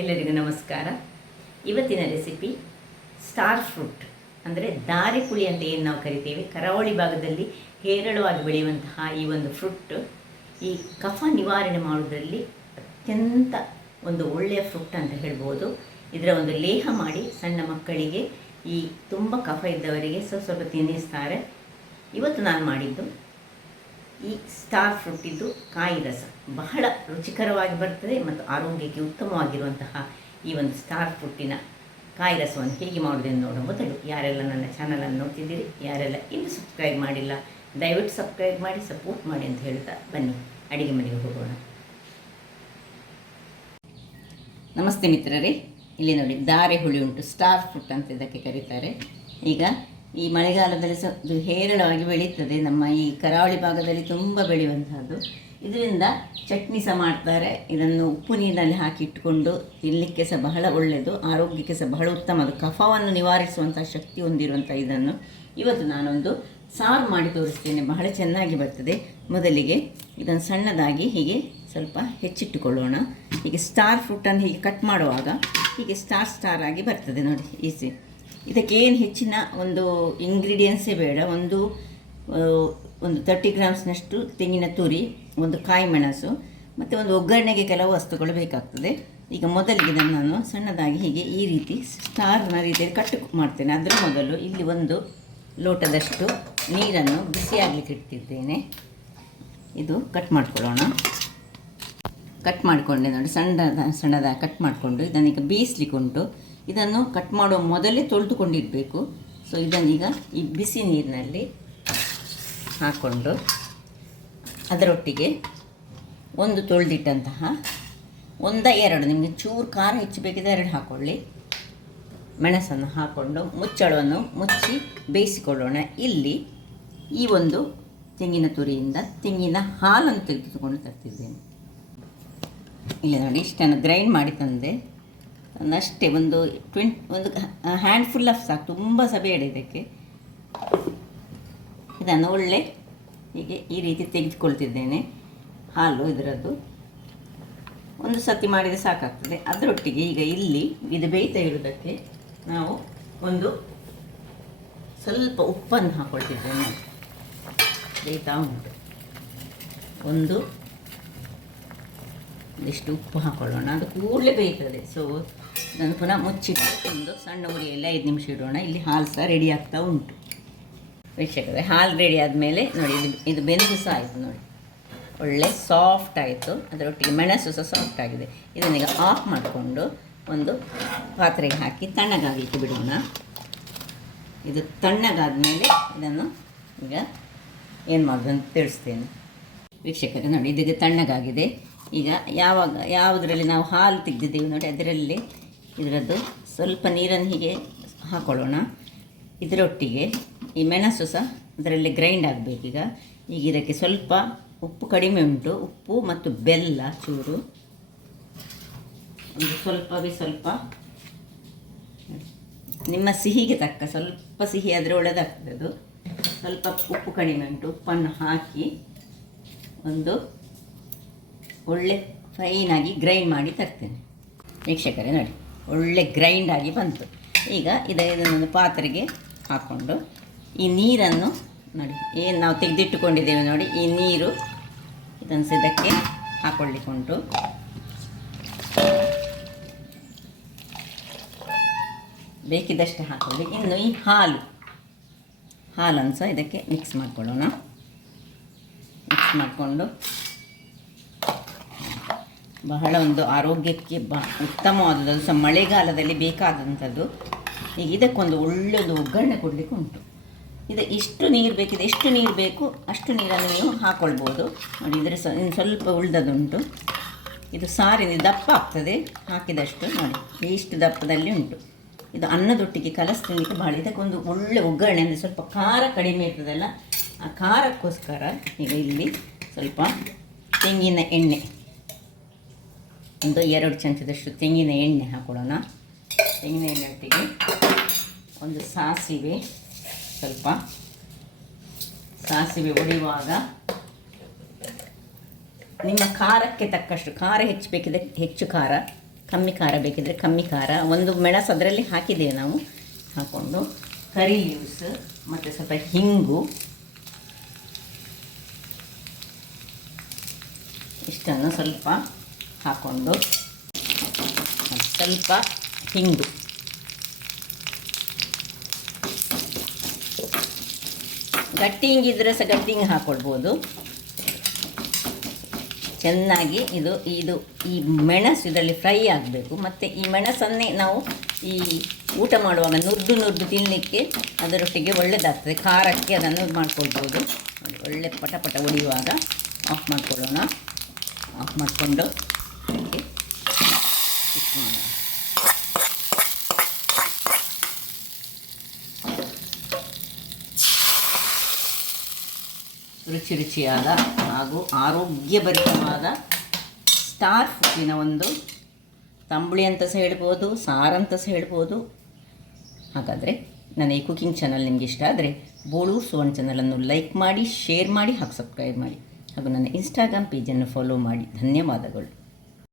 ಎಲ್ಲರಿಗೂ ನಮಸ್ಕಾರ. ಇವತ್ತಿನ ರೆಸಿಪಿ ಸ್ಟಾರ್ ಫ್ರೂಟ್ ಅಂದರೆ ದಾರೆಕುಳಿ ಅಂತ ಏನು ನಾವು ಕರಿತೀವಿ. ಕರಾವಳಿ ಭಾಗದಲ್ಲಿ ಹೇರಳವಾಗಿ ಬೆಳೆಯುವಂತಹ ಈ ಒಂದು ಫ್ರೂಟ್ ಈ ಕಫ ನಿವಾರಣೆ ಮಾಡುವುದರಲ್ಲಿ ಅತ್ಯಂತ ಒಂದು ಒಳ್ಳೆಯ ಫ್ರೂಟ್ ಅಂತ ಹೇಳ್ಬೋದು. ಇದರ ಒಂದು ಲೇಹ ಮಾಡಿ ಸಣ್ಣ ಮಕ್ಕಳಿಗೆ ಈ ತುಂಬ ಕಫ ಇದ್ದವರಿಗೆ ಸ್ವಲ್ಪ ತಿನ್ನಿಸ್ತಾರೆ. ಇವತ್ತು ನಾನು ಮಾಡಿದ್ದು ಈ ಸ್ಟಾರ್ ಫ್ರೂಟಿದ್ದು ಕಾಯಿ ರಸ ಬಹಳ ರುಚಿಕರವಾಗಿ ಬರ್ತದೆ ಮತ್ತು ಆರೋಗ್ಯಕ್ಕೆ ಉತ್ತಮವಾಗಿರುವಂತಹ ಈ ಒಂದು ಸ್ಟಾರ್ ಫ್ರೂಟಿನ ಕಾಯಿ ರಸವನ್ನು ಹೇಗೆ ಮಾಡೋದನ್ನು ನೋಡೋ ಮೊದಲು ಯಾರೆಲ್ಲ ನನ್ನ ಚಾನಲನ್ನು ನೋಡ್ತಿದ್ದೀರಿ, ಯಾರೆಲ್ಲ ಇನ್ನೂ ಸಬ್ಸ್ಕ್ರೈಬ್ ಮಾಡಿಲ್ಲ ದಯವಿಟ್ಟು ಸಬ್ಸ್ಕ್ರೈಬ್ ಮಾಡಿ ಸಪೋರ್ಟ್ ಮಾಡಿ ಅಂತ ಹೇಳ್ತಾ ಬನ್ನಿ ಅಡಿಗೆ ಮನೆಗೆ ಹೋಗೋಣ. ನಮಸ್ತೆ ಮಿತ್ರರೇ, ಇಲ್ಲಿ ನೋಡಿ ದಾರೆ ಹುಳಿ ಉಂಟು, ಸ್ಟಾರ್ ಫ್ರೂಟ್ ಅಂತ ಇದಕ್ಕೆ ಕರೀತಾರೆ. ಈಗ ಈ ಮಳೆಗಾಲದಲ್ಲಿ ಇದು ಹೇರಳವಾಗಿ ಬೆಳೀತದೆ. ನಮ್ಮ ಈ ಕರಾವಳಿ ಭಾಗದಲ್ಲಿ ತುಂಬ ಬೆಳೆಯುವಂತಹದ್ದು. ಇದರಿಂದ ಚಟ್ನಿ ಸಹ ಮಾಡ್ತಾರೆ. ಇದನ್ನು ಉಪ್ಪು ನೀರಿನಲ್ಲಿ ಹಾಕಿ ಇಟ್ಟುಕೊಂಡು ತಿನ್ನಲಿಕ್ಕೆ ಸಹ ಬಹಳ ಒಳ್ಳೆಯದು, ಆರೋಗ್ಯಕ್ಕೆ ಸಹ ಬಹಳ ಉತ್ತಮ. ಅದು ಕಫವನ್ನು ನಿವಾರಿಸುವಂಥ ಶಕ್ತಿ ಹೊಂದಿರುವಂಥ ಇದನ್ನು ಇವತ್ತು ನಾನೊಂದು ಸಾರು ಮಾಡಿ ತೋರಿಸ್ತೇನೆ. ಬಹಳ ಚೆನ್ನಾಗಿ ಬರ್ತದೆ. ಮೊದಲಿಗೆ ಇದನ್ನು ಸಣ್ಣದಾಗಿ ಹೀಗೆ ಸ್ವಲ್ಪ ಹೆಚ್ಚಿಟ್ಟುಕೊಳ್ಳೋಣ. ಹೀಗೆ ಸ್ಟಾರ್ ಫ್ರೂಟನ್ನು ಹೀಗೆ ಕಟ್ ಮಾಡುವಾಗ ಹೀಗೆ ಸ್ಟಾರ್ ಆಗಿ ಬರ್ತದೆ ನೋಡಿ, ಈಸಿ. ಇದಕ್ಕೇನು ಹೆಚ್ಚಿನ ಒಂದು ಇಂಗ್ರೀಡಿಯೆಂಟ್ಸೇ ಬೇಡ. ಒಂದು 30 ಗ್ರಾಮ್ಸ್ನಷ್ಟು ತೆಂಗಿನ ತುರಿ, ಒಂದು ಕಾಯಿ ಮೆಣಸು ಮತ್ತು ಒಂದು ಒಗ್ಗರಣೆಗೆ ಕೆಲವು ವಸ್ತುಗಳು ಬೇಕಾಗ್ತದೆ. ಈಗ ಮೊದಲಿಗೆ ಇದನ್ನು ನಾನು ಸಣ್ಣದಾಗಿ ಹೀಗೆ ಈ ರೀತಿ ಸ್ಟಾರ್ನ ರೀತಿಯಲ್ಲಿ ಕಟ್ ಮಾಡ್ತೇನೆ. ಅದರ ಮೊದಲು ಇಲ್ಲಿ 1 ಲೋಟದಷ್ಟು ನೀರನ್ನು ಬಿಸಿಯಾಗಲಿಕ್ಕೆ ಇಡ್ತಿದ್ದೇನೆ. ಇದು ಕಟ್ ಮಾಡ್ಕೊಳ್ಳೋಣ. ಕಟ್ ಮಾಡಿಕೊಂಡೆ ನೋಡಿ, ಸಣ್ಣದಾಗಿ ಕಟ್ ಮಾಡಿಕೊಂಡು ಇದನ್ನೀಗ ಬೇಯಿಸ್ಲಿಕ್ಕೆ ಉಂಟು. ಇದನ್ನು ಕಟ್ ಮಾಡುವ ಮೊದಲೇ ತೊಳೆದುಕೊಂಡಿರಬೇಕು. ಸೊ ಇದನ್ನೀಗ ಈ ಬಿಸಿ ನೀರಿನಲ್ಲಿ ಹಾಕ್ಕೊಂಡು ಅದರೊಟ್ಟಿಗೆ ಒಂದು ತೊಳೆದಿಟ್ಟಂತಹ 1-2 ನಿಮಗೆ ಚೂರು ಖಾರ ಹೆಚ್ಚು ಬೇಕಿದೆ 2 ಹಾಕ್ಕೊಳ್ಳಿ ಮೆಣಸನ್ನು ಹಾಕ್ಕೊಂಡು ಮುಚ್ಚಳವನ್ನು ಮುಚ್ಚಿ ಬೇಯಿಸಿಕೊಳ್ಳೋಣ. ಇಲ್ಲಿ ಈ ಒಂದು ತೆಂಗಿನ ತುರಿಯಿಂದ ತೆಂಗಿನ ಹಾಲನ್ನು ತೆಗೆದುಕೊಂಡು ತರ್ತಿದ್ದೇನೆ. ಇಲ್ಲಿ ನೋಡಿ, ಇಷ್ಟನ್ನು ಗ್ರೈಂಡ್ ಮಾಡಿ ತಂದೆ. ಅಷ್ಟೇ ಒಂದು ಹ್ಯಾಂಡ್ಫುಲ್ ಆಫ್ ಸಾಕು, ತುಂಬ ಸಹ ಬೇಡ ಇದಕ್ಕೆ. ಇದನ್ನು ಒಳ್ಳೆ ಹೀಗೆ ಈ ರೀತಿ ತೆಗೆದುಕೊಳ್ತಿದ್ದೇನೆ. ಹಾಲು ಇದರದ್ದು ಒಂದು ಸತಿ ಮಾಡಿದರೆ ಸಾಕಾಗ್ತದೆ. ಅದರೊಟ್ಟಿಗೆ ಈಗ ಇಲ್ಲಿ ಇದು ಬೇಯ್ತಾ ಇರೋದಕ್ಕೆ ನಾವು ಒಂದು ಸ್ವಲ್ಪ ಉಪ್ಪನ್ನು ಹಾಕ್ಕೊಳ್ತಿದ್ದೇನೆ. ಬೇಯ್ತಾ ಉಂಟು. ಒಂದಿಷ್ಟು ಉಪ್ಪು ಹಾಕ್ಕೊಳ್ಳೋಣ. ಅದು ಕೂಡಲೇ ಬೇಯ್ತದೆ. ಸೊ ಇದನ್ನು ಪುನಃ ಮುಚ್ಚಿಟ್ಟು ಒಂದು ಸಣ್ಣ ಉರಿಯಲ್ಲಿ 5 ನಿಮಿಷ ಇಡೋಣ. ಇಲ್ಲಿ ಹಾಲು ಸಹ ರೆಡಿ ಆಗ್ತಾ ಉಂಟು. ವೀಕ್ಷಕರೇ, ಹಾಲು ರೆಡಿ ಆದಮೇಲೆ ನೋಡಿ, ಇದು ಬೆಂದು ಸಹ ಆಯಿತು ನೋಡಿ, ಒಳ್ಳೆ ಸಾಫ್ಟ್ ಆಯಿತು. ಅದರೊಟ್ಟಿಗೆ ಮೆಣಸು ಸಹ ಸಾಫ್ಟ್ ಆಗಿದೆ. ಇದನ್ನೀಗ ಆಫ್ ಮಾಡಿಕೊಂಡು ಒಂದು ಪಾತ್ರೆಗೆ ಹಾಕಿ ತಣ್ಣಗಾಗಲಿಕ್ಕೆ ಬಿಡೋಣ. ಇದು ತಣ್ಣಗಾದ ಮೇಲೆ ಇದನ್ನು ಈಗ ಏನು ಮಾಡೋದು ಅಂತ ತಿಳಿಸ್ತೇನೆ. ವೀಕ್ಷಕರೇ ನೋಡಿ, ಇದಕ್ಕೆ ತಣ್ಣಗಾಗಿದೆ. ಈಗ ಯಾವುದರಲ್ಲಿ ನಾವು ಹಾಲು ತೆಗೆದಿದ್ದೇವೆ ನೋಡಿ, ಅದರಲ್ಲಿ ಇದರದ್ದು ಸ್ವಲ್ಪ ನೀರನ್ನು ಹೀಗೆ ಹಾಕ್ಕೊಳ್ಳೋಣ. ಇದರೊಟ್ಟಿಗೆ ಈ ಮೆಣಸು ಸಹ ಅದರಲ್ಲಿ ಗ್ರೈಂಡ್ ಆಗಬೇಕೀಗ. ಈಗ ಇದಕ್ಕೆ ಸ್ವಲ್ಪ ಉಪ್ಪು ಕಡಿಮೆ ಉಂಟು, ಉಪ್ಪು ಮತ್ತು ಬೆಲ್ಲ ಚೂರು, ಒಂದು ಸ್ವಲ್ಪ ನಿಮ್ಮ ಸಿಹಿಗೆ ತಕ್ಕ, ಸ್ವಲ್ಪ ಸಿಹಿ ಆದರೆ ಒಳ್ಳೆಯದಾಗ್ತದೆ. ಅದು ಸ್ವಲ್ಪ ಉಪ್ಪು ಕಡಿಮೆ ಉಂಟು. ಉಪ್ಪನ್ನು ಹಾಕಿ ಒಂದು ಒಳ್ಳೆ ಫೈನಾಗಿ ಗ್ರೈಂಡ್ ಮಾಡಿ ತರ್ತೇನೆ. ವೀಕ್ಷಕರೇ ನೋಡಿ, ಒಳ್ಳೆ ಗ್ರೈಂಡ್ ಆಗಿ ಬಂತು. ಈಗ ಇದನ್ನೊಂದು ಪಾತ್ರೆಗೆ ಹಾಕ್ಕೊಂಡು ಈ ನೀರನ್ನು ನೋಡಿ, ಏನು ನಾವು ತೆಗೆದಿಟ್ಟುಕೊಂಡಿದ್ದೇವೆ ನೋಡಿ, ಈ ನೀರು ಇದನ್ನು ಇದಕ್ಕೆ ಹಾಕ್ಕೊಳ್ಳಿಕ್ಕೆ ಉಂಟು. ಬೇಕಿದ್ದಷ್ಟು ಹಾಕೊಳ್ಳಿ. ಇನ್ನು ಈ ಹಾಲನ್ನು ಸಹ ಇದಕ್ಕೆ ಮಿಕ್ಸ್ ಮಾಡಿಕೊಳ್ಳೋಣ. ಮಿಕ್ಸ್ ಮಾಡಿಕೊಂಡು ಬಹಳ ಒಂದು ಆರೋಗ್ಯಕ್ಕೆ ಉತ್ತಮವಾದದ್ದು, ಸಹ ಮಳೆಗಾಲದಲ್ಲಿ ಬೇಕಾದಂಥದ್ದು. ಈಗ ಇದಕ್ಕೊಂದು ಒಳ್ಳೆಯದು ಒಗ್ಗರಣೆ ಕೊಡಲಿಕ್ಕೆ ಉಂಟು. ಇದು ಎಷ್ಟು ನೀರು ಬೇಕಿದೆ, ಎಷ್ಟು ನೀರು ಬೇಕು ಅಷ್ಟು ನೀರನ್ನು ನೀವು ಹಾಕ್ಕೊಳ್ಬೋದು ನೋಡಿ. ಇದರ ಇನ್ನು ಸ್ವಲ್ಪ ಉಳಿದದುಂಟು. ಇದು ಸಾರಿನ ದಪ್ಪ ಆಗ್ತದೆ ಹಾಕಿದಷ್ಟು ನೋಡಿ, ಇಷ್ಟು ದಪ್ಪದಲ್ಲಿ ಉಂಟು. ಇದು ಅನ್ನದೊಟ್ಟಿಗೆ ಕಲಸ್ತಿಲಿಕ್ಕೆ ಭಾಳ. ಇದಕ್ಕೊಂದು ಒಳ್ಳೆ ಒಗ್ಗರಣೆ, ಅಂದರೆ ಸ್ವಲ್ಪ ಖಾರ ಕಡಿಮೆ ಇರ್ತದಲ್ಲ, ಆ ಖಾರಕ್ಕೋಸ್ಕರ ಈಗ ಇಲ್ಲಿ ಸ್ವಲ್ಪ ತೆಂಗಿನ ಎಣ್ಣೆ, ಒಂದು 2 ಚಮಚದಷ್ಟು ತೆಂಗಿನ ಎಣ್ಣೆ ಹಾಕೊಳ್ಳೋಣ. ತೆಂಗಿನ ಎಣ್ಣೆ ಒಟ್ಟಿಗೆ ಒಂದು ಸಾಸಿವೆ, ಸ್ವಲ್ಪ ಸಾಸಿವೆ ಹೊಡೆಯುವಾಗ ನಿಮ್ಮ ಖಾರಕ್ಕೆ ತಕ್ಕಷ್ಟು, ಖಾರ ಹೆಚ್ಚು ಬೇಕಿದೆ ಹೆಚ್ಚು ಖಾರ, ಕಮ್ಮಿ ಖಾರ ಬೇಕಿದ್ದರೆ ಕಮ್ಮಿ ಖಾರ, ಒಂದು ಮೆಣಸು ಅದರಲ್ಲಿ ಹಾಕಿದ್ದೇವೆ ನಾವು. ಹಾಕ್ಕೊಂಡು ಕರಿ ಲೀವ್ಸ್ ಮತ್ತು ಸ್ವಲ್ಪ ಹಿಂಗು ಇಷ್ಟನ್ನು ಸ್ವಲ್ಪ ಹಾಕ್ಕೊಂಡು, ಸ್ವಲ್ಪ ಹಿಂಗು, ಗಟ್ಟಿ ಹಿಂಗಿದ್ರೆ ಸಹ ಗಟ್ಟಿ ಹಿಂಗೆ ಹಾಕ್ಕೊಳ್ಬೋದು. ಚೆನ್ನಾಗಿ ಇದು ಈ ಮೆಣಸು ಇದರಲ್ಲಿ ಫ್ರೈ ಆಗಬೇಕು. ಮತ್ತು ಈ ಮೆಣಸನ್ನೇ ನಾವು ಈ ಊಟ ಮಾಡುವಾಗ ನುರ್ದು ತಿನ್ನಲಿಕ್ಕೆ ಅದರೊಟ್ಟಿಗೆ ಒಳ್ಳೆಯದಾಗ್ತದೆ. ಖಾರಕ್ಕೆ ಅದನ್ನು ಮಾಡ್ಕೊಳ್ಬೋದು. ಒಳ್ಳೆ ಪಟ ಪಟ ಉಳಿಯುವಾಗ ಆಫ್ ಮಾಡ್ಕೊಳ್ಳೋಣ. ಆಫ್ ಮಾಡಿಕೊಂಡು ರುಚಿಯಾದ ಹಾಗೂ ಆರೋಗ್ಯಭರಿತವಾದ ಸ್ಟಾರ್ ಫುಡ್ಡಿನ ಒಂದು ತಂಬುಳಿ ಅಂತ ಸಹ ಹೇಳ್ಬೋದು, ಸಾರಂತ ಸಹ ಹೇಳ್ಬೋದು. ಹಾಗಾದರೆ ನನ್ನ ಈ ಕುಕಿಂಗ್ ಚಾನಲ್ ನಿಮಗೆ ಇಷ್ಟ ಆದರೆ ಬೋಳು ಸುವರ್ಣ ಚಾನಲನ್ನು ಲೈಕ್ ಮಾಡಿ, ಶೇರ್ ಮಾಡಿ ಹಾಗೂ ಸಬ್ಸ್ಕ್ರೈಬ್ ಮಾಡಿ ಹಾಗೂ ನನ್ನ ಇನ್ಸ್ಟಾಗ್ರಾಮ್ ಪೇಜನ್ನು ಫಾಲೋ ಮಾಡಿ. ಧನ್ಯವಾದಗಳು.